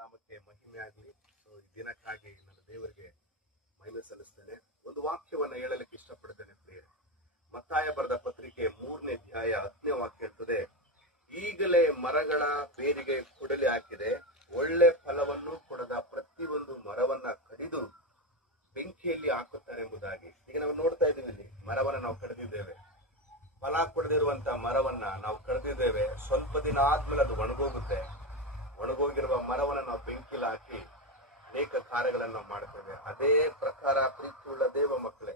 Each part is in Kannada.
ನಾಮಕ್ಕೆ ಮಹಿಮೆ ಆಗಲಿ. ಈ ದಿನಕ್ಕಾಗಿ ನನ್ನ ದೇವರಿಗೆ ಮಹಿಮೆ ಸಲ್ಲಿಸ್ತೇನೆ. ಒಂದು ವಾಕ್ಯವನ್ನು ಹೇಳಲಿಕ್ಕೆ ಇಷ್ಟಪಡ್ತೇನೆ ಪ್ರಿಯರೇ. ಮತ್ತಾಯ ಬರೆದ ಪತ್ರಿಕೆ 3ನೇ ಅಧ್ಯಾಯ 10ನೇ ವಾಕ್ಯ ಇರ್ತದೆ, ಈಗಲೇ ಮರಗಳ ಬೇರಿಗೆ ಕುಡಲಿ ಹಾಕಿದೆ, ಒಳ್ಳೆ ಫಲವನ್ನು ಕೊಡದ ಪ್ರತಿಯೊಂದು ಮರವನ್ನ ಕಡಿದು ಬೆಂಕಿಯಲ್ಲಿ ಹಾಕುತ್ತಾರೆ ಎಂಬುದಾಗಿ. ಈಗ ನಾವು ನೋಡ್ತಾ ಇದ್ದೀವಿ, ಇಲ್ಲಿ ಮರವನ್ನ ನಾವು ಕಡಿದಿದ್ದೇವೆ, ಫಲ ಕೊಡದಿರುವಂತ ಮರವನ್ನ ನಾವು ಕಡಿದಿದ್ದೇವೆ. ಸ್ವಲ್ಪ ದಿನ ಆದ್ಮೇಲೆ ಅದು ಒಣಗೋಗುತ್ತೆ. ಒಣಗೋಗಿರುವ ಮರವನ್ನು ನಾವು ಬೆಂಕಿಲಿ ಹಾಕಿ ಅನೇಕ ಕಾರ್ಯಗಳನ್ನು ನಾವು ಮಾಡ್ತೇವೆ. ಅದೇ ಪ್ರಕಾರ ಪ್ರೀತಿಯುಳ್ಳ ದೇವ ಮಕ್ಕಳೇ,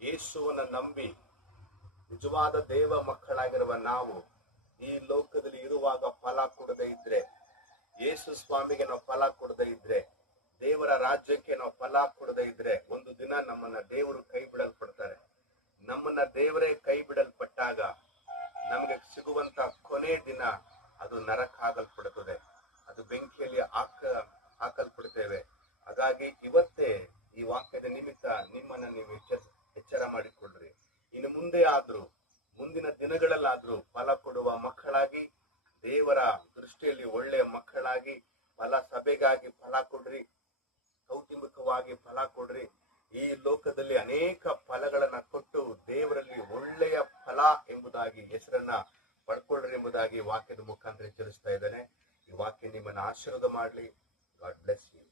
ಯೇಸುವನ್ನ ನಂಬಿ ನಿಜವಾದ ದೇವ ಮಕ್ಕಳಾಗಿರುವ ನಾವು ಈ ಲೋಕದಲ್ಲಿ ಇರುವಾಗ ಫಲ ಕೊಡದೇ ಇದ್ರೆ, ಯೇಸು ಸ್ವಾಮಿಗೆ ನಾವು ಫಲ ಕೊಡದೇ ಇದ್ರೆ, ದೇವರ ರಾಜ್ಯಕ್ಕೆ ನಾವು ಫಲ ಕೊಡದೇ ಇದ್ರೆ, ಒಂದು ದಿನ ನಮ್ಮನ್ನ ದೇವರು ಕೈ ಬಿಡಲ್ಪಡ್ತಾರೆ. ನಮ್ಮನ್ನ ದೇವರೇ ಕೈ ಬಿಡಲ್ಪಟ್ಟಾಗ ನಮಗೆ ಸಿಗುವಂತ ಕೊನೆ ದಿನ ಅದು ನರಕ ಆಗಲ್ಪಡುತ್ತದೆ, ಅದು ಬೆಂಕಿಯಲ್ಲಿ ಹಾಕಲ್ಪಡ್ತೇವೆ. ಹಾಗಾಗಿ ಇವತ್ತೇ ಈ ವಾಕ್ಯದ ನಿಮಿತ್ತ ನಿಮ್ಮನ್ನ ನೀವು ಎಚ್ಚರ ಮಾಡಿಕೊಳ್ಳ್ರಿ. ಇನ್ನು ಮುಂದೆ ಆದ್ರೂ, ಮುಂದಿನ ದಿನಗಳಲ್ಲಾದ್ರೂ ಫಲ ಕೊಡುವ ಮಕ್ಕಳಾಗಿ, ದೇವರ ದೃಷ್ಟಿಯಲ್ಲಿ ಒಳ್ಳೆಯ ಮಕ್ಕಳಾಗಿ, ಸಭೆಗಾಗಿ ಫಲ ಕೊಡ್ರಿ, ಕೌಟುಂಬಿಕವಾಗಿ ಫಲ ಕೊಡ್ರಿ. ಈ ಲೋಕದಲ್ಲಿ ಅನೇಕ ಫಲಗಳನ್ನ ಕೊಟ್ಟು ದೇವರಲ್ಲಿ ಒಳ್ಳೆಯ ಫಲ ಎಂಬುದಾಗಿ ಹೆಸರನ್ನ ಪಡ್ಕೊಳ್ರಿ ಎಂಬುದಾಗಿ ವಾಕ್ಯದ ಮುಖಾಂತರ ತಿಳಿಸ್ತಾ ಇದ್ದಾನೆ. ಈ ವಾಕ್ಯ ನಿಮ್ಮನ್ನ ಆಶೀರ್ವಾದ ಮಾಡ್ಲಿ. God bless you.